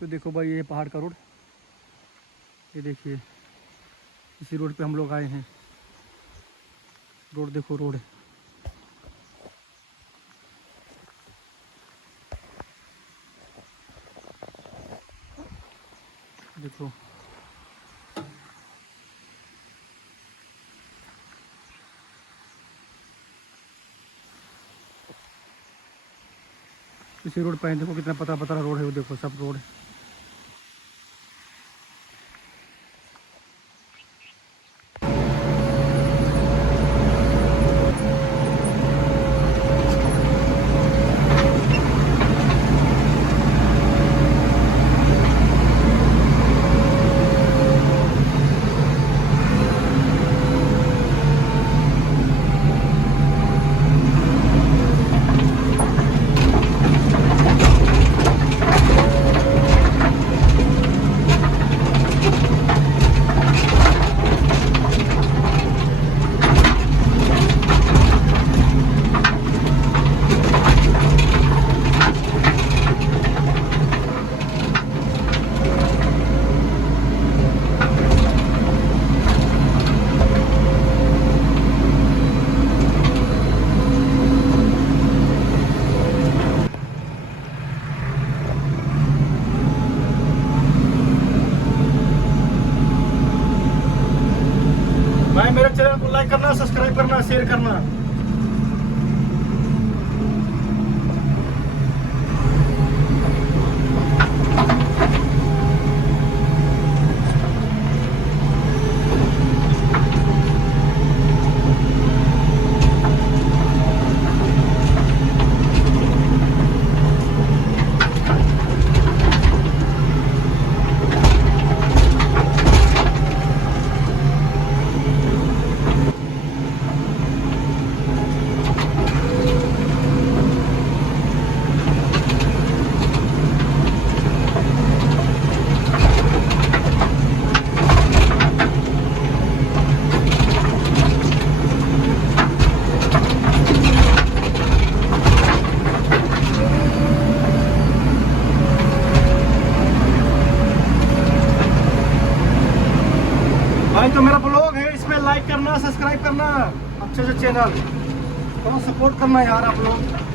तो देखो भाई ये पहाड़ का रोड, ये देखिए इसी रोड पे हम लोग आए हैं। रोड देखो, रोड देखो। इसी रोड पे देखो कितना पतला पतला रोड है, वो देखो सब रोड है। भाई मेरे चैनल को लाइक करना, सब्सक्राइब करना, शेयर करना। भाई तो मेरा ब्लॉग है, इसमें लाइक करना, सब्सक्राइब करना, अच्छे से चैनल थोड़ा सपोर्ट करना यार आप लोग।